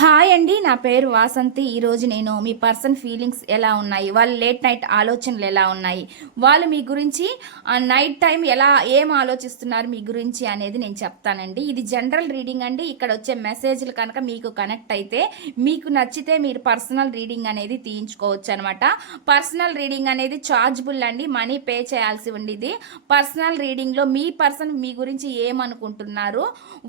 Hi అండి, నా పేరు వాసంతి. ఈరోజు నేను మీ పర్సన్ ఫీలింగ్స్ ఎలా ఉన్నాయి, వాళ్ళ లేట్ నైట్ ఆలోచనలు ఎలా ఉన్నాయి, వాళ్ళు మీ గురించి నైట్ టైం ఏం ఆలోచిస్తున్నారు మీ గురించి అనేది నేను చెప్తానండి. ఇది జనరల్ రీడింగ్ అండి. ఇక్కడ వచ్చే మెసేజ్లు కనుక మీకు కనెక్ట్ అయితే, మీకు నచ్చితే మీరు పర్సనల్ రీడింగ్ అనేది తీయించుకోవచ్చు అనమాట. పర్సనల్ రీడింగ్ అనేది చార్జబుల్ అండి, మనీ పే చేయాల్సి ఉండేది. పర్సనల్ రీడింగ్లో మీ పర్సన్ మీ గురించి ఏమనుకుంటున్నారు,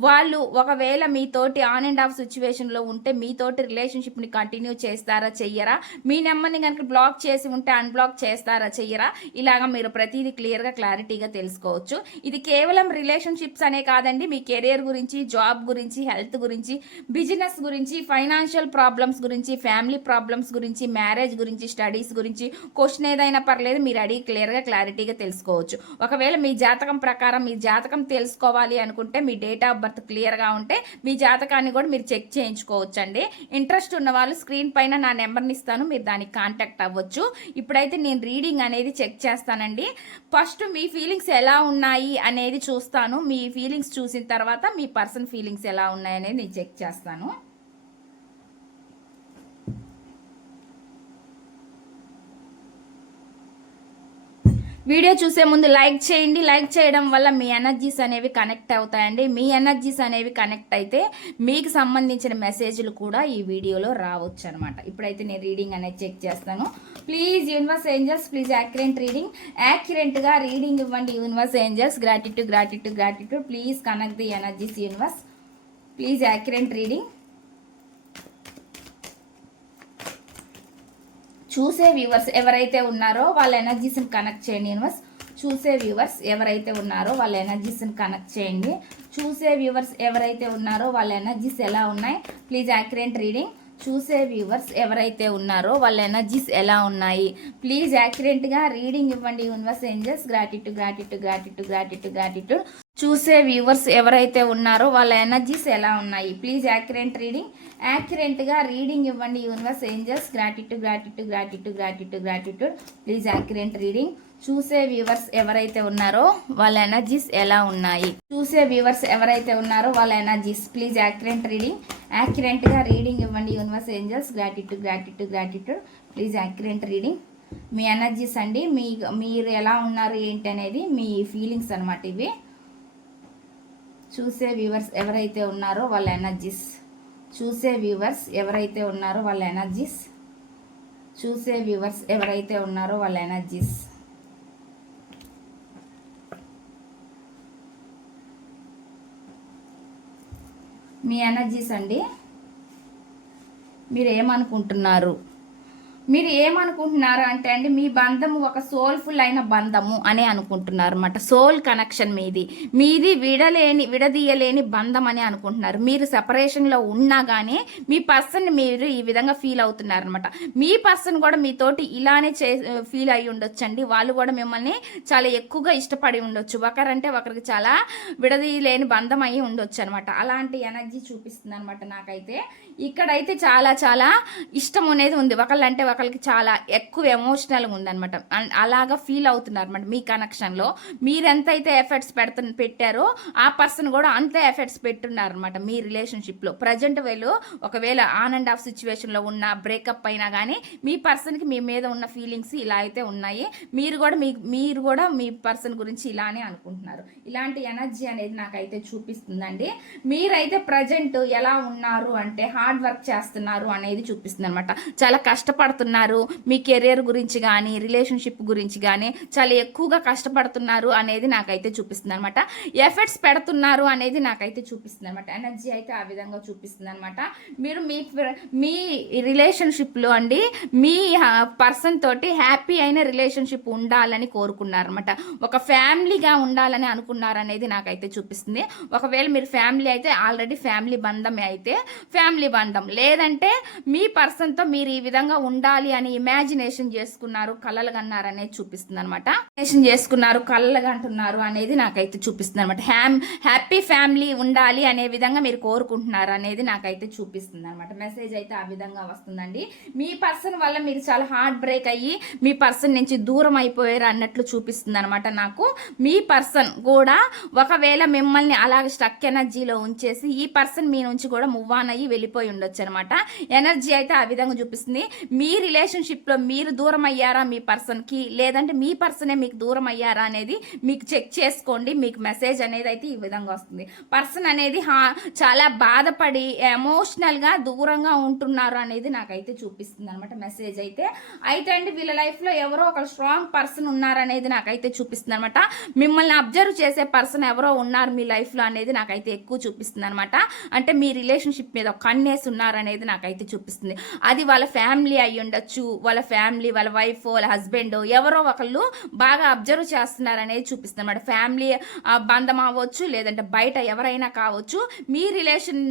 వాళ్ళు ఒకవేళ మీతోటి ఆన్ అండ్ ఆఫ్ సిచ్యువేషన్లో ఉంటే మీతోటి రిలేషన్షిప్ని కంటిన్యూ చేస్తారా చెయ్యరా, మీ నెంబర్ని కనుక బ్లాక్ చేసి ఉంటే అన్బ్లాక్ చేస్తారా చెయ్యరా, ఇలాగా మీరు ప్రతిదీ క్లియర్గా క్లారిటీగా తెలుసుకోవచ్చు. ఇది కేవలం రిలేషన్షిప్స్ అనే కాదండి, మీ కెరియర్ గురించి, జాబ్ గురించి, హెల్త్ గురించి, బిజినెస్ గురించి, ఫైనాన్షియల్ ప్రాబ్లమ్స్ గురించి, ఫ్యామిలీ ప్రాబ్లమ్స్ గురించి, మ్యారేజ్ గురించి, స్టడీస్ గురించి, క్వశ్చన్ ఏదైనా పర్లేదు మీరు అడిగి క్లియర్గా క్లారిటీగా తెలుసుకోవచ్చు. ఒకవేళ మీ జాతకం ప్రకారం మీ జాతకం తెలుసుకోవాలి అనుకుంటే, మీ డేట్ ఆఫ్ బర్త్ క్లియర్గా ఉంటే మీ జాతకాన్ని కూడా మీరు చెక్ చేయించుకోవచ్చు అండి. ఇంట్రెస్ట్ ఉన్న వాళ్ళు స్క్రీన్ పైన నా నెంబర్ని ఇస్తాను, మీరు దానికి కాంటాక్ట్ అవ్వచ్చు. ఇప్పుడైతే నేను రీడింగ్ అనేది చెక్ చేస్తానండి. ఫస్ట్ మీ ఫీలింగ్స్ ఎలా ఉన్నాయి అనేది చూస్తాను. మీ ఫీలింగ్స్ చూసిన తర్వాత మీ పర్సన్ ఫీలింగ్స్ ఎలా ఉన్నాయి అనేది నేను చెక్ చేస్తాను. వీడియో చూసే ముందు లైక్ చేయండి. లైక్ చేయడం వల్ల మీ ఎనర్జీస్ అనేవి కనెక్ట్ అవుతాయండి. మీ ఎనర్జీస్ అనేవి కనెక్ట్ అయితే మీకు సంబంధించిన మెసేజ్లు కూడా ఈ వీడియోలో రావచ్చు అనమాట. ఇప్పుడైతే నేను రీడింగ్ అనేది చెక్ చేస్తాను. Please universe angels, please accurate reading. యాక్యురేట్గా రీడింగ్ ఇవ్వండి universe angels. Gratitude gratitude gratitude. Please connect the energies universe. Please accurate reading. చూసే వ్యూవర్స్ ఎవరైతే ఉన్నారో వాళ్ళ ఎనర్జీస్ని కనెక్ట్ చేయండి యూనివర్స్. చూసే వ్యూవర్స్ ఎవరైతే ఉన్నారో వాళ్ళ ఎనర్జీస్ని కనెక్ట్ చేయండి. చూసే వ్యూవర్స్ ఎవరైతే ఉన్నారో వాళ్ళ ఎనర్జీస్ ఎలా ఉన్నాయి, ప్లీజ్ యాక్యురేట్ రీడింగ్. చూసే వ్యూవర్స్ ఎవరైతే ఉన్నారో వాళ్ళ ఎనర్జీస్ ఎలా ఉన్నాయి, ప్లీజ్ యాక్యురేట్గా రీడింగ్ ఇవ్వండి universe angels. Gratitude gratitude gratitude gratitude gratitude. చూసే వ్యూవర్స్ ఎవరైతే ఉన్నారో వాళ్ళ ఎనర్జీస్ ఎలా ఉన్నాయి, ప్లీజ్ యాక్యురేట్ రీడింగ్. యాక్యురేట్గా రీడింగ్ ఇవ్వండి universe angels. Gratitude gratitude gratitude gratitude gratitude. Please accurate reading. చూసే వ్యూవర్స్ ఎవరైతే ఉన్నారో వాళ్ళ ఎనర్జీస్ ఎలా ఉన్నాయి, చూసే వ్యూవర్స్ ఎవరైతే ఉన్నారో వాళ్ళ ఎనర్జీస్, ప్లీజ్ యాక్యురేట్ రీడింగ్. యాక్యురేట్గా రీడింగ్ ఇవ్వండి universe angels. Gratitude gratitude gratitude. Please accurate reading. మీ ఎనర్జీస్ అండి, మీరు ఎలా ఉన్నారు ఏంటి అనేది మీ ఫీలింగ్స్ అనమాట ఇవి. చూసే వ్యూవర్స్ ఎవరైతే ఉన్నారో వాళ్ళ ఎనర్జీస్, చూసే వ్యూవర్స్ ఎవరైతే ఉన్నారో వాళ్ళ ఎనర్జీస్, చూసే వ్యూవర్స్ ఎవరైతే ఉన్నారో వాళ్ళ ఎనర్జీస్. మీ ఎనర్జీస్ అండి, మీరు ఏమనుకుంటున్నారు, మీరు ఏమనుకుంటున్నారు అంటే అండి, మీ బంధము ఒక సోల్ఫుల్ అయిన బంధము అని అనుకుంటున్నారు అనమాట. సోల్ కనెక్షన్ మీది విడదీయలేని బంధం అని అనుకుంటున్నారు. మీరు సెపరేషన్లో ఉన్నా కానీ మీ పర్సన్ మీరు ఈ విధంగా ఫీల్ అవుతున్నారు అనమాట. మీ పర్సన్ కూడా మీతోటి ఇలానే ఫీల్ అయ్యి ఉండొచ్చండి. వాళ్ళు కూడా మిమ్మల్ని చాలా ఎక్కువగా ఇష్టపడి ఉండొచ్చు. ఒకరంటే ఒకరికి చాలా విడదీయలేని బంధం అయ్యి ఉండొచ్చు అనమాట. అలాంటి ఎనర్జీ చూపిస్తుంది అనమాట నాకైతే. ఇక్కడైతే చాలా చాలా ఇష్టం అనేది ఉంది. ఒకళ్ళంటే ఒకరికి చాలా ఎక్కువ ఎమోషనల్గా ఉందనమాట. అలాగా ఫీల్ అవుతున్నారు అనమాట. మీ కనెక్షన్లో మీరు ఎంతైతే ఎఫర్ట్స్ పెట్టారో ఆ పర్సన్ కూడా అంతే ఎఫర్ట్స్ పెట్టున్నారు అనమాట మీ రిలేషన్షిప్లో. ప్రజెంట్ వేలో ఒకవేళ ఆన్ అండ్ ఆఫ్ సిచ్యువేషన్లో ఉన్న బ్రేకప్ అయినా కానీ మీ పర్సన్కి మీ మీద ఉన్న ఫీలింగ్స్ ఇలా అయితే ఉన్నాయి. మీరు కూడా మీ పర్సన్ గురించి ఇలానే అనుకుంటున్నారు. ఇలాంటి ఎనర్జీ అనేది నాకైతే చూపిస్తుందండి. మీరైతే ప్రజెంట్ ఎలా ఉన్నారు అంటే హార్డ్ వర్క్ చేస్తున్నారు అనేది చూపిస్తుంది అనమాట. చాలా కష్టపడుతున్నారు, మీ కెరియర్ గురించి కానీ రిలేషన్షిప్ గురించి కానీ చాలా ఎక్కువగా కష్టపడుతున్నారు అనేది నాకైతే చూపిస్తుంది అనమాట. ఎఫర్ట్స్ పెడుతున్నారు అనేది నాకైతే చూపిస్తుంది అనమాట. ఎనర్జీ అయితే ఆ విధంగా చూపిస్తుంది అనమాట. మీరు మీ రిలేషన్షిప్లో అండి మీ పర్సన్ తోటి హ్యాపీ అయిన రిలేషన్షిప్ ఉండాలని కోరుకున్నారనమాట. ఒక ఫ్యామిలీగా ఉండాలని అనుకున్నారు అనేది నాకైతే చూపిస్తుంది. ఒకవేళ మీరు ఫ్యామిలీ అయితే ఆల్రెడీ ఫ్యామిలీ బంధమే అయితే ఫ్యామిలీ బంధం, లేదంటే మీ పర్సన్తో మీరు ఈ విధంగా ఉండాలి ఉండాలి అని ఇమాజినేషన్ చేసుకున్నారు, కలలు కన్నారు అనేది చూపిస్తుంది అనమాట. ఇమాజినేషన్ చేసుకున్నారు, కలలు కంటున్నారు అనేది నాకైతే చూపిస్తుంది అనమాట. హ్యాపీ ఫ్యామిలీ ఉండాలి అనే విధంగా మీరు కోరుకుంటున్నారు అనేది నాకైతే చూపిస్తుంది అనమాట. మెసేజ్ అయితే ఆ విధంగా వస్తుందండి. మీ పర్సన్ వల్ల మీరు చాలా హార్ట్ బ్రేక్ అయ్యి మీ పర్సన్ నుంచి దూరం అయిపోయారు అన్నట్లు చూపిస్తుంది అనమాట నాకు. మీ పర్సన్ కూడా ఒకవేళ మిమ్మల్ని అలాగే స్టక్ ఎనర్జీలో ఉంచేసి ఈ పర్సన్ మీ నుంచి కూడా మూవ్ ఆన్ అయ్యి వెళ్ళిపోయి ఉండొచ్చు అనమాట. ఎనర్జీ అయితే ఆ విధంగా చూపిస్తుంది. మీ రిలేషన్షిప్లో మీరు దూరం అయ్యారా మీ పర్సన్కి, లేదంటే మీ పర్సనే మీకు దూరం అయ్యారా అనేది మీకు చెక్ చేసుకోండి. మీకు మెసేజ్ అనేది అయితే ఈ విధంగా వస్తుంది. పర్సన్ అనేది చాలా బాధపడి ఎమోషనల్గా దూరంగా ఉంటున్నారు అనేది నాకైతే చూపిస్తుంది అనమాట మెసేజ్ అయితే. అయితే అండి వీళ్ళ లైఫ్లో ఎవరో ఒక స్ట్రాంగ్ పర్సన్ ఉన్నారనేది నాకైతే చూపిస్తుంది అనమాట. మిమ్మల్ని అబ్జర్వ్ చేసే పర్సన్ ఎవరో ఉన్నారు మీ లైఫ్లో అనేది నాకైతే ఎక్కువ చూపిస్తుంది అనమాట. అంటే మీ రిలేషన్షిప్ మీద కన్నేసి ఉన్నారనేది నాకైతే చూపిస్తుంది. అది వాళ్ళ ఫ్యామిలీ అయి ఉండొచ్చు, వాళ్ళ ఫ్యామిలీ, వాళ్ళ వైఫ్, వాళ్ళ హస్బెండ్ ఎవరో ఒకళ్ళు బాగా అబ్జర్వ్ చేస్తున్నారనేది చూపిస్తుంది అనమాట. ఫ్యామిలీ బంధం అవ్వచ్చు, లేదంటే బయట ఎవరైనా కావచ్చు, మీ రిలేషన్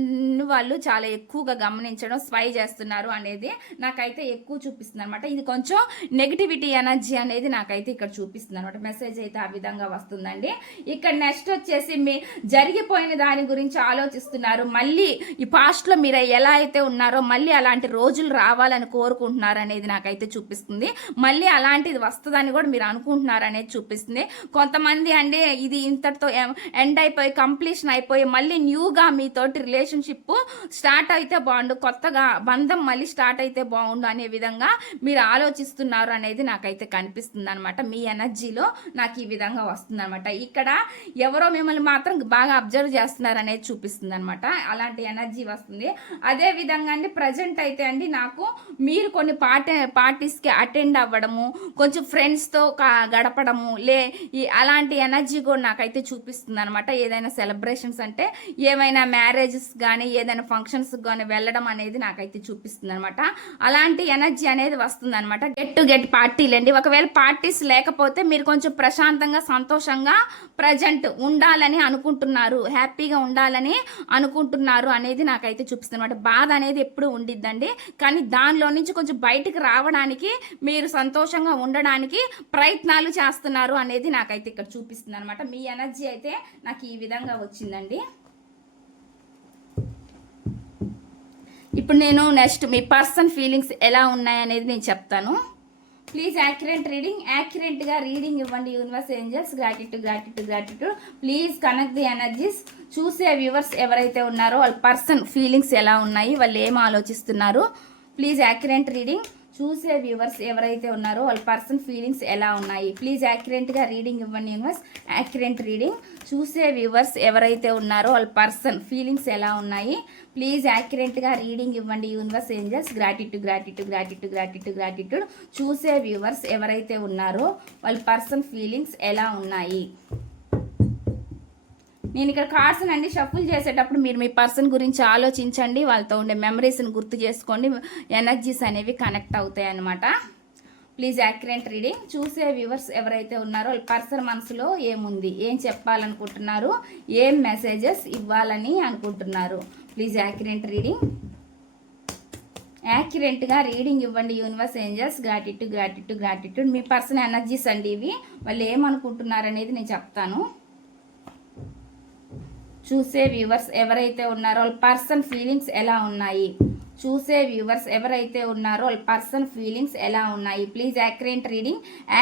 వాళ్ళు చాలా ఎక్కువగా గమనించడం, స్పై చేస్తున్నారు అనేది నాకైతే ఎక్కువ చూపిస్తుంది అనమాట. ఇది కొంచెం నెగిటివిటీ ఎనర్జీ అనేది నాకైతే ఇక్కడ చూపిస్తుంది అనమాట. మెసేజ్ అయితే ఆ విధంగా వస్తుందండి. ఇక్కడ నెక్స్ట్ వచ్చేసి మీ జరిగిపోయిన దాని గురించి ఆలోచిస్తున్నారు. మళ్ళీ ఈ పాస్ట్లో మీరు ఎలా అయితే ఉన్నారో మళ్ళీ అలాంటి రోజులు రావాలని కోరుకుంటున్నారు అనేది నాకైతే చూపిస్తుంది. మళ్ళీ అలాంటిది వస్తుందని కూడా మీరు అనుకుంటున్నారు అనేది చూపిస్తుంది. కొంతమంది అంటే ఇది ఇంతటితో ఎండ్ అయిపోయి కంప్లీషన్ అయిపోయి మళ్ళీ న్యూగా మీతోటి రిలేషన్షిప్ స్టార్ట్ అయితే బాగుండు, కొత్తగా బంధం మళ్ళీ స్టార్ట్ అయితే బాగుండు అనే విధంగా మీరు ఆలోచిస్తున్నారు అనేది నాకైతే కనిపిస్తుంది అనమాట. మీ ఎనర్జీలో నాకు ఈ విధంగా వస్తుంది అనమాట. ఇక్కడ ఎవరో మిమ్మల్ని మాత్రం బాగా అబ్జర్వ్ చేస్తున్నారు అనేది చూపిస్తుంది అనమాట. అలాంటి ఎనర్జీ వస్తుంది. అదే విధంగా అండి ప్రజెంట్ అయితే అండి నాకు మీరు కొన్ని పార్టీస్కి అటెండ్ అవ్వడము, కొంచెం ఫ్రెండ్స్తో గడపడము అలాంటి ఎనర్జీ కూడా నాకైతే చూపిస్తుంది అనమాట. ఏదైనా సెలబ్రేషన్స్ అంటే ఏమైనా మ్యారేజెస్ కానీ ఏదైనా ఫంక్షన్స్ కానీ వెళ్ళడం అనేది నాకైతే చూపిస్తుంది అనమాట. అలాంటి ఎనర్జీ అనేది వస్తుంది అనమాట. గెట్ పార్టీలు అండి. ఒకవేళ పార్టీస్ లేకపోతే మీరు కొంచెం ప్రశాంతంగా సంతోషంగా ప్రజెంట్ ఉండాలని అనుకుంటున్నారు, హ్యాపీగా ఉండాలని అనుకుంటున్నారు అనేది నాకైతే చూపిస్తుంది అనమాట. బాధ అనేది ఎప్పుడు ఉండిద్దండి, కానీ దానిలో నుంచి కొంచెం బయటికి రావడానికి మీరు సంతోషంగా ఉండడానికి ప్రయత్నాలు చేస్తున్నారు అనేది నాకైతే ఇక్కడ చూపిస్తుంది అనమాట. మీ ఎనర్జీ అయితే నాకు ఈ విధంగా వచ్చిందండి. ఇప్పుడు నేను నెక్స్ట్ మీ పర్సన్ ఫీలింగ్స్ ఎలా ఉన్నాయనేది నేను చెప్తాను. ప్లీజ్ యాక్యురేట్గా రీడింగ్ ఇవ్వండి universe angels. Gratitude. Please connect the energies. చూసే వ్యూవర్స్ ఎవరైతే ఉన్నారో వాళ్ళ పర్సన్ ఫీలింగ్స్ ఎలా ఉన్నాయి, వాళ్ళు ఏం ఆలోచిస్తున్నారు. Please accurate reading. చూసే వ్యూవర్స్ ఎవరైతే ఉన్నారో వాళ్ళ పర్సన్ ఫీలింగ్స్ ఎలా ఉన్నాయి. ప్లీజ్ యాక్యురేట్గా రీడింగ్ ఇవ్వండి యూనివర్స్. Accurate reading. చూసే వ్యూవర్స్ ఎవరైతే ఉన్నారో వాళ్ళ పర్సన్ ఫీలింగ్స్ ఎలా ఉన్నాయి. ప్లీజ్ యాక్యురేట్గా రీడింగ్ ఇవ్వండి యూనివర్స్ ఏంజల్స్. గ్రాటిట్యూడ్. చూసే వ్యూవర్స్ ఎవరైతే ఉన్నారో వాళ్ళ పర్సన్ ఫీలింగ్స్ ఎలా ఉన్నాయి. నేను ఇక్కడ కార్డ్స్ అండి షఫుల్ చేసేటప్పుడు మీరు మీ పర్సన్ గురించి ఆలోచించండి, వాళ్ళతో ఉండే మెమరీస్ని గుర్తు చేసుకోండి. ఎనర్జీస్ అనేవి కనెక్ట్ అవుతాయి అన్నమాట. Please accurate reading. చూసే వ్యూవర్స్ ఎవరైతే ఉన్నారో వాళ్ళ పర్సన్ మనసులో ఏముంది, ఏం చెప్పాలనుకుంటున్నారు, ఏం మెసేజెస్ ఇవ్వాలని అనుకుంటున్నారు. Please accurate reading. యాక్యురేట్గా రీడింగ్ ఇవ్వండి యూనివర్స్ ఏంజల్స్. గ్రాటిట్యూడ్. మీ పర్సన్ ఎనర్జీస్ అండి ఇవి. వాళ్ళు ఏమనుకుంటున్నారు అనేది నేను చెప్తాను. చూసే వ్యూవర్స్ ఎవరైతే ఉన్నారో వాళ్ళ పర్సన్ ఫీలింగ్స్ ఎలా ఉన్నాయి. చూసే వ్యూవర్స్ ఎవరైతే ఉన్నారో వాళ్ళ పర్సన్ ఫీలింగ్స్ ఎలా ఉన్నాయి. ప్లీజ్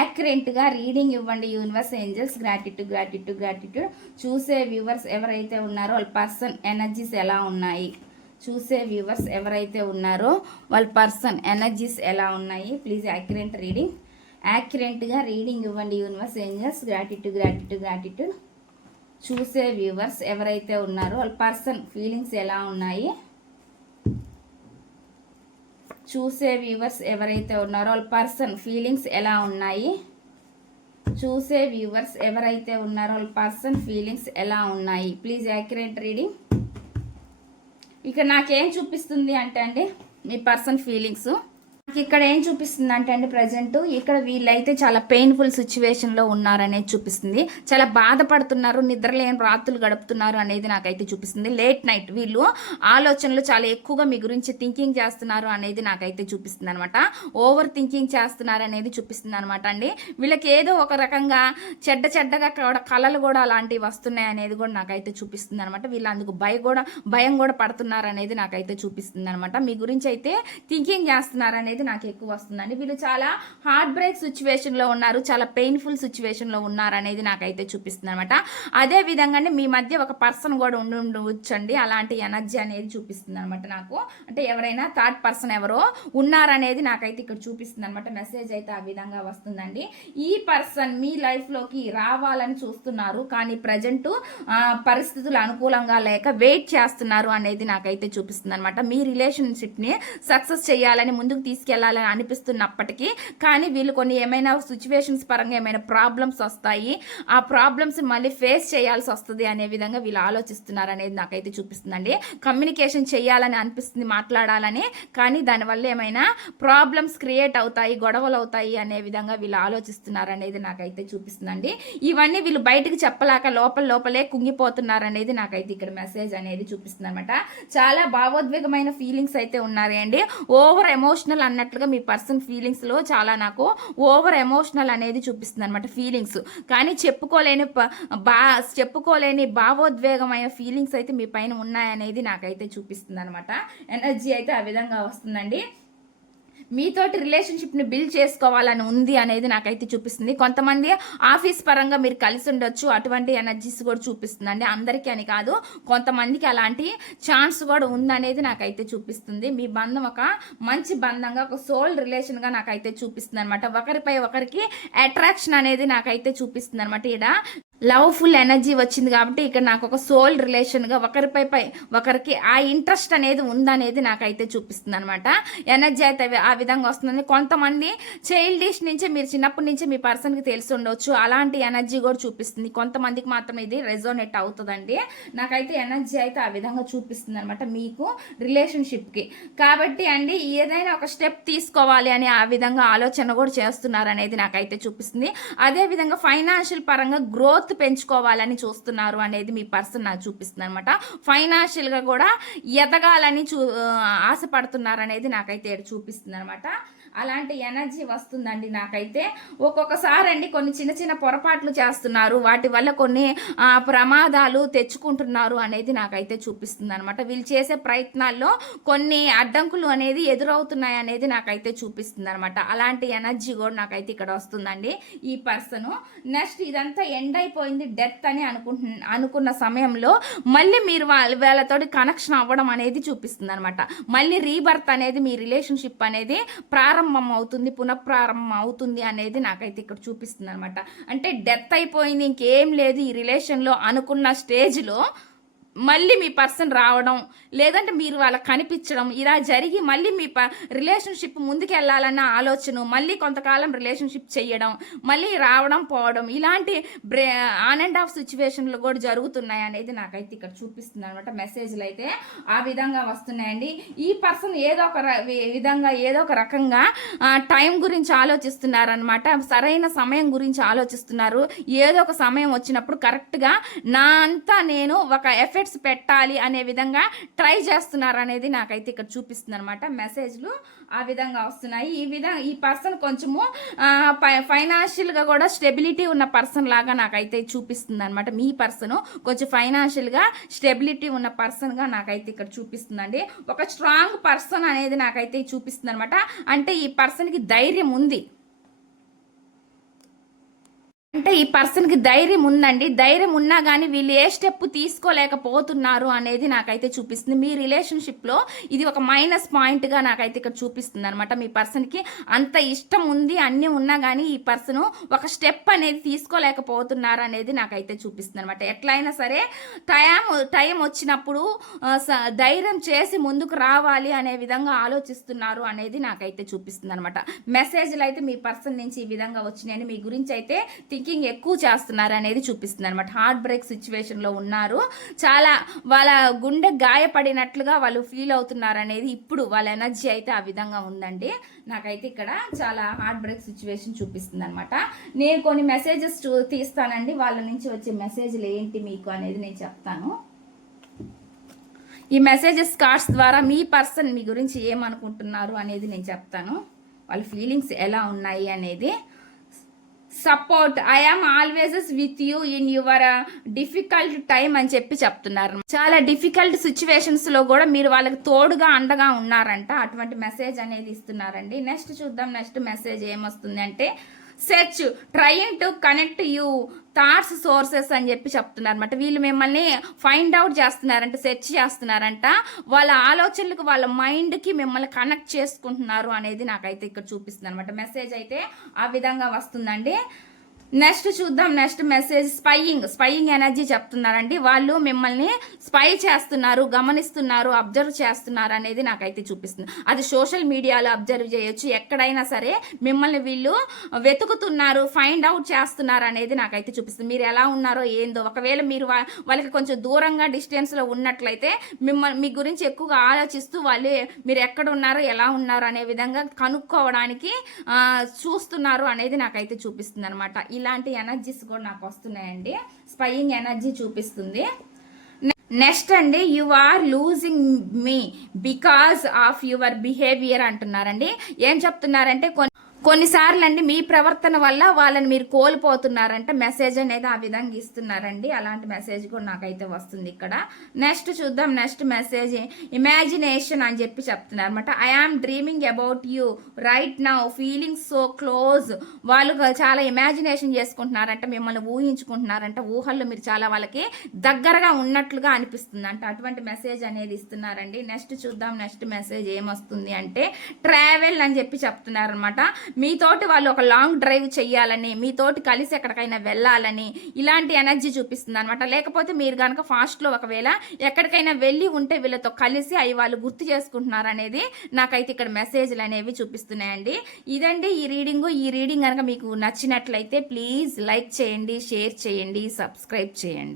యాక్యురేట్గా రీడింగ్ ఇవ్వండి యూనివర్స్ ఏంజల్స్. గ్రాటిట్యూడ్. చూసే వ్యూవర్స్ ఎవరైతే ఉన్నారో వాళ్ళ పర్సన్ ఎనర్జీస్ ఎలా ఉన్నాయి. చూసే వ్యూవర్స్ ఎవరైతే ఉన్నారో వాళ్ళ పర్సన్ ఎనర్జీస్ ఎలా ఉన్నాయి. ప్లీజ్ యాక్యురేట్గా రీడింగ్ ఇవ్వండి యూనివర్స్ ఏంజల్స్. గ్రాటిట్యూడ్. చూసే వ్యూవర్స్ ఎవరైతే ఉన్నారో వాళ్ళ పర్సన్ ఫీలింగ్స్ ఎలా ఉన్నాయి. చూసే వ్యూవర్స్ ఎవరైతే ఉన్నారో వాళ్ళ పర్సన్ ఫీలింగ్స్ ఎలా ఉన్నాయి. చూసే వ్యూవర్స్ ఎవరైతే ఉన్నారో వాళ్ళ పర్సన్ ఫీలింగ్స్ ఎలా ఉన్నాయి. Please accurate reading. ఇక నాకేం చూపిస్తుంది అంటే అండి మీ పర్సన్ ఫీలింగ్స్ నాకు ఇక్కడ ఏం చూపిస్తుంది అంటే అండి, ప్రజెంట్ ఇక్కడ వీళ్ళైతే చాలా పెయిన్ఫుల్ సిచ్యువేషన్లో ఉన్నారనేది చూపిస్తుంది. చాలా బాధపడుతున్నారు, నిద్రలేని రాత్రులు గడుపుతున్నారు అనేది నాకైతే చూపిస్తుంది. లేట్ నైట్ వీళ్ళు ఆలోచనలు చాలా ఎక్కువగా మీ గురించి థింకింగ్ చేస్తున్నారు అనేది నాకైతే చూపిస్తుంది అనమాట. ఓవర్ థింకింగ్ చేస్తున్నారు అనేది చూపిస్తుంది అనమాట అండి. వీళ్ళకి ఏదో ఒక రకంగా చెడ్డగా కళలు కూడా అలాంటివి వస్తున్నాయి అనేది కూడా నాకైతే చూపిస్తుంది అనమాట. వీళ్ళు అందుకు భయం కూడా పడుతున్నారు అనేది నాకైతే చూపిస్తుంది అనమాట. మీ గురించి అయితే థింకింగ్ చేస్తున్నారు అనేది నాకు ఎక్కువ వస్తుందండి. వీళ్ళు చాలా హార్ట్ బ్రేక్ సిచ్యువేషన్లో ఉన్నారు, చాలా పెయిన్ఫుల్ సిచ్యువేషన్లో ఉన్నారు అనేది నాకైతే చూపిస్తుంది అనమాట. అదే విధంగానే మీ మధ్య ఒక పర్సన్ కూడా ఉండవచ్చండి, అలాంటి ఎనర్జీ అనేది చూపిస్తుంది అనమాట నాకు. అంటే ఎవరైనా థర్డ్ పర్సన్ ఎవరో ఉన్నారనేది నాకైతే ఇక్కడ చూపిస్తుంది అనమాట. మెసేజ్ అయితే ఆ విధంగా వస్తుందండి. ఈ పర్సన్ మీ లైఫ్లోకి రావాలని చూస్తున్నారు, కానీ ప్రజెంట్ పరిస్థితులు అనుకూలంగా లేక వెయిట్ చేస్తున్నారు అనేది నాకైతే చూపిస్తుంది అనమాట. మీ రిలేషన్షిప్ని సక్సెస్ చేయాలని, ముందుకు తీసుకెళ్లాలని అనిపిస్తున్నప్పటికీ కానీ వీళ్ళు కొన్ని ఏమైనా సిచ్యువేషన్స్ పరంగా ఏమైనా ప్రాబ్లమ్స్ వస్తాయి, ఆ ప్రాబ్లమ్స్ మళ్ళీ ఫేస్ చేయాల్సి వస్తుంది అనే విధంగా వీళ్ళు ఆలోచిస్తున్నారు అనేది నాకైతే చూపిస్తుందండి. కమ్యూనికేషన్ చేయాలని అనిపిస్తుంది, మాట్లాడాలని, కానీ దానివల్ల ఏమైనా ప్రాబ్లమ్స్ క్రియేట్ అవుతాయి, గొడవలు అవుతాయి అనే విధంగా వీళ్ళు ఆలోచిస్తున్నారు అనేది నాకైతే చూపిస్తుందండి. ఇవన్నీ వీళ్ళు బయటకు చెప్పలేక లోపలే కుంగిపోతున్నారు అనేది నాకైతే ఇక్కడ మెసేజ్ అనేది చూపిస్తుంది అనమాట. చాలా భావోద్వేగమైన ఫీలింగ్స్ అయితే ఉన్నాయండి. ఓవర్ ఎమోషనల్ అన్నట్లుగా మీ పర్సన్ ఫీలింగ్స్లో చాలా నాకు ఓవర్ ఎమోషనల్ అనేది చూపిస్తుంది అనమాట ఫీలింగ్స్. కానీ చెప్పుకోలేని భావోద్వేగమైన ఫీలింగ్స్ అయితే మీ పైన ఉన్నాయనేది నాకైతే చూపిస్తుంది అనమాట. ఎనర్జీ అయితే ఆ విధంగా వస్తుందండి. మీతోటి రిలేషన్షిప్ని బిల్డ్ చేసుకోవాలని ఉంది అనేది నాకైతే చూపిస్తుంది. కొంతమంది ఆఫీస్ పరంగా మీరు కలిసి ఉండొచ్చు, అటువంటి ఎనర్జీస్ కూడా చూపిస్తుందండి. అందరికీ అని కాదు, కొంతమందికి అలాంటి ఛాన్స్ కూడా ఉందనేది నాకైతే చూపిస్తుంది. మీ బంధం ఒక మంచి బంధంగా, ఒక సోల్ రిలేషన్గా నాకైతే చూపిస్తుంది అనమాట. ఒకరిపై ఒకరికి అట్రాక్షన్ అనేది నాకైతే చూపిస్తుంది అనమాట. ఇక్కడ లవ్ఫుల్ ఎనర్జీ వచ్చింది కాబట్టి ఇక్కడ నాకు ఒక సోల్ రిలేషన్గా ఒకరికి ఆ ఇంట్రెస్ట్ అనేది ఉందనేది నాకైతే చూపిస్తుంది అనమాట. ఎనర్జీ అయితే ఆ విధంగా వస్తుందని. కొంతమంది చైల్డిష్ నుంచి మీరు చిన్నప్పటి నుంచి మీ పర్సన్కి తెలిసి ఉండొచ్చు, అలాంటి ఎనర్జీ కూడా చూపిస్తుంది. కొంతమందికి మాత్రం ఇది రెజోనేట్ అవుతుందండి. నాకైతే ఎనర్జీ అయితే ఆ విధంగా చూపిస్తుంది అనమాట మీకు రిలేషన్షిప్కి. కాబట్టి అండి, ఏదైనా ఒక స్టెప్ తీసుకోవాలి అని ఆ విధంగా ఆలోచన కూడా చేస్తున్నారు అనేది నాకైతే చూపిస్తుంది. అదేవిధంగా ఫైనాన్షియల్ పరంగా గ్రోత్ పెంచుకోవాలని చూస్తున్నారు అనేది మీ పర్సన్ నాకు చూపిస్తుంది అనమాట. ఫైనాన్షియల్గా కూడా ఎదగాలని ఆశపడుతున్నారు అనేది నాకైతే చూపిస్తుంది అనమాట. అలాంటి ఎనర్జీ వస్తుందండి నాకైతే. ఒక్కొక్కసారి అండి కొన్ని చిన్న పొరపాట్లు చేస్తున్నారు, వాటి వల్ల కొన్ని ప్రమాదాలు తెచ్చుకుంటున్నారు అనేది నాకైతే చూపిస్తుంది అనమాట. వీళ్ళు చేసే ప్రయత్నాల్లో కొన్ని అడ్డంకులు అనేది ఎదురవుతున్నాయి అనేది నాకైతే చూపిస్తుంది అనమాట. అలాంటి ఎనర్జీ కూడా నాకైతే ఇక్కడ వస్తుందండి ఈ పర్సన్. నెక్స్ట్ ఇదంతా ఎండ్ అయిపోయింది, డెత్ అని అనుకున్న సమయంలో మళ్ళీ మీరు వాళ్ళతోటి కనెక్షన్ అవ్వడం అనేది చూపిస్తుంది అనమాట. మళ్ళీ రీబర్త్ అనేది మీ రిలేషన్షిప్ అనేది పునఃప్రారంభం అవుతుంది అనేది నాకైతే ఇక్కడ చూపిస్తుంది అనమాట. అంటే డెత్ అయిపోయింది, ఇంకేం లేదు ఈ రిలేషన్లో అనుకున్న స్టేజ్లో మళ్ళీ మీ పర్సన్ రావడం, లేదంటే మీరు వాళ్ళకి కనిపించడం, ఇలా జరిగి మళ్ళీ మీ రిలేషన్షిప్ ముందుకు వెళ్ళాలన్న ఆలోచన, మళ్ళీ కొంతకాలం రిలేషన్షిప్ చేయడం, మళ్ళీ రావడం పోవడం, ఇలాంటి ఆన్ అండ్ ఆఫ్ సిచ్యువేషన్లు కూడా జరుగుతున్నాయి అనేది నాకైతే ఇక్కడ చూపిస్తుంది అనమాట. మెసేజ్లు అయితే ఆ విధంగా వస్తున్నాయండి. ఈ పర్సన్ ఏదో ఒక రకంగా టైం గురించి ఆలోచిస్తున్నారనమాట. సరైన సమయం గురించి ఆలోచిస్తున్నారు. ఏదో ఒక సమయం వచ్చినప్పుడు కరెక్ట్గా నా అంతా నేను ఒక ఎఫెక్ట్ పెట్టాలి అనే విధంగా ట్రై చేస్తున్నారు అనేది నాకైతే ఇక్కడ చూపిస్తుంది అనమాట. మెసేజ్లు ఆ విధంగా వస్తున్నాయి. ఈ పర్సన్ కొంచెము ఫైనాన్షియల్గా కూడా స్టెబిలిటీ ఉన్న పర్సన్ లాగా నాకైతే చూపిస్తుంది అనమాట. మీ పర్సన్ కొంచెం ఫైనాన్షియల్గా స్టెబిలిటీ ఉన్న పర్సన్గా నాకైతే ఇక్కడ చూపిస్తుందండి. ఒక స్ట్రాంగ్ పర్సన్ అనేది నాకైతే చూపిస్తుంది అనమాట. అంటే ఈ పర్సన్కి ధైర్యం ఉంది, అంటే ఈ పర్సన్కి ధైర్యం ఉందండి. ధైర్యం ఉన్నా కానీ వీళ్ళు ఏ స్టెప్ తీసుకోలేకపోతున్నారు అనేది నాకైతే చూపిస్తుంది. మీ రిలేషన్షిప్లో ఇది ఒక మైనస్ పాయింట్గా నాకైతే ఇక్కడ చూపిస్తుంది అనమాట. మీ పర్సన్కి అంత ఇష్టం ఉంది, అన్నీ ఉన్నా కానీ ఈ పర్సన్ ఒక స్టెప్ అనేది తీసుకోలేకపోతున్నారు అనేది నాకైతే చూపిస్తుంది అనమాట. ఎట్లయినా సరే టైం వచ్చినప్పుడు ధైర్యం చేసి ముందుకు రావాలి అనే విధంగా ఆలోచిస్తున్నారు అనేది నాకైతే చూపిస్తుంది అనమాట. మెసేజ్లు అయితే మీ పర్సన్ నుంచి ఈ విధంగా వచ్చినాయని, మీ గురించి అయితే థింకింగ్ ఎక్కువ చేస్తున్నారు అనేది చూపిస్తుంది అనమాట. హార్ట్ బ్రేక్ సిచ్యువేషన్లో ఉన్నారు, చాలా వాళ్ళ గుండె గాయపడినట్లుగా వాళ్ళు ఫీల్ అవుతున్నారు అనేది ఇప్పుడు వాళ్ళ ఎనర్జీ అయితే ఆ విధంగా ఉందండి. నాకైతే ఇక్కడ చాలా హార్ట్ బ్రేక్ సిచ్యువేషన్ చూపిస్తుంది అనమాట. నేను కొన్ని మెసేజెస్ తీస్తానండి, వాళ్ళ నుంచి వచ్చే మెసేజ్లు ఏంటి మీకు అనేది నేను చెప్తాను. ఈ మెసేజెస్ కార్డ్స్ ద్వారా మీ పర్సన్ మీ గురించి ఏమనుకుంటున్నారు అనేది నేను చెప్తాను, వాళ్ళ ఫీలింగ్స్ ఎలా ఉన్నాయి అనేది. Support, I am always with you in your difficult time అని చెప్తున్నారు. చాలా డిఫికల్ట్ సిచ్యువేషన్స్ లో కూడా మీరు వాళ్ళకి తోడుగా అండగా ఉన్నారంట, అటువంటి మెసేజ్ అనేది ఇస్తున్నారండి. నెక్స్ట్ చూద్దాం, నెక్స్ట్ మెసేజ్ ఏమొస్తుంది అంటే search trying to connect you thoughts sources అని చెప్తున్నారు అనమాట. వీళ్ళు మిమ్మల్ని ఫైండ్ అవుట్ చేస్తున్నారంట, సెర్చ్ చేస్తున్నారంట, వాళ్ళ ఆలోచనలకు వాళ్ళ మైండ్కి మిమ్మల్ని కనెక్ట్ చేసుకుంటున్నారు అనేది నాకైతే ఇక్కడ చూపిస్తుంది అనమాట. మెసేజ్ అయితే ఆ విధంగా వస్తుందండి. నెక్స్ట్ చూద్దాం, నెక్స్ట్ మెసేజ్ స్పైయింగ్ ఎనర్జీ చెప్తున్నారండి. వాళ్ళు మిమ్మల్ని స్పై చేస్తున్నారు, గమనిస్తున్నారు, అబ్జర్వ్ చేస్తున్నారు అనేది నాకైతే చూపిస్తుంది. అది సోషల్ మీడియాలో అబ్జర్వ్ చేయొచ్చు, ఎక్కడైనా సరే మిమ్మల్ని వీళ్ళు వెతుకుతున్నారు, ఫైండ్ అవుట్ చేస్తున్నారు అనేది నాకైతే చూపిస్తుంది. మీరు ఎలా ఉన్నారో ఏందో, ఒకవేళ మీరు వాళ్ళకి కొంచెం దూరంగా డిస్టెన్స్లో ఉన్నట్లయితే మీ గురించి ఎక్కువగా ఆలోచిస్తూ వాళ్ళు మీరు ఎక్కడ ఉన్నారో ఎలా ఉన్నారో అనే విధంగా కనుక్కోవడానికి చూస్తున్నారు అనేది నాకైతే చూపిస్తుంది అనమాట. ఇలాంటి ఎనర్జీస్ కూడా నాకు వస్తున్నాయండి, స్పైయింగ్ ఎనర్జీ చూపిస్తుంది. నెక్స్ట్ అండి, you are losing me because of your behaviour అంటున్నారండి. ఏం చెప్తున్నారంటే కొన్నిసార్లు అండి మీ ప్రవర్తన వల్ల వాళ్ళని మీరు కోల్పోతున్నారంటే మెసేజ్ అనేది ఆ విధంగా ఇస్తున్నారండి. అలాంటి మెసేజ్ కూడా నాకైతే వస్తుంది ఇక్కడ. నెక్స్ట్ చూద్దాం, నెక్స్ట్ మెసేజ్ ఇమాజినేషన్ అని చెప్తున్నారు అనమాట. I am dreaming about you right now feeling so close. వాళ్ళు చాలా ఇమాజినేషన్ చేసుకుంటున్నారంట, మిమ్మల్ని ఊహించుకుంటున్నారంట, ఊహల్లో మీరు చాలా వాళ్ళకి దగ్గరగా ఉన్నట్లుగా అనిపిస్తుంది అంట. అటువంటి మెసేజ్ అనేది ఇస్తున్నారండి. నెక్స్ట్ చూద్దాం, నెక్స్ట్ మెసేజ్ ఏమొస్తుంది అంటే ట్రావెల్ అని చెప్తున్నారు అనమాట. మీతోటి వాళ్ళు ఒక లాంగ్ డ్రైవ్ చేయాలని, మీతోటి కలిసి ఎక్కడికైనా వెళ్ళాలని ఇలాంటి ఎనర్జీ చూపిస్తుంది అనమాట. లేకపోతే మీరు కనుక ఫాస్ట్లో ఒకవేళ ఎక్కడికైనా వెళ్ళి ఉంటే వీళ్ళతో కలిసి అవి వాళ్ళు గుర్తు చేసుకుంటున్నారు అనేది నాకైతే ఇక్కడ మెసేజ్లు అనేవి చూపిస్తున్నాయండి. ఇదండి ఈ రీడింగ్ కనుక మీకు నచ్చినట్లయితే ప్లీజ్ లైక్ చేయండి, షేర్ చేయండి, సబ్స్క్రైబ్ చేయండి.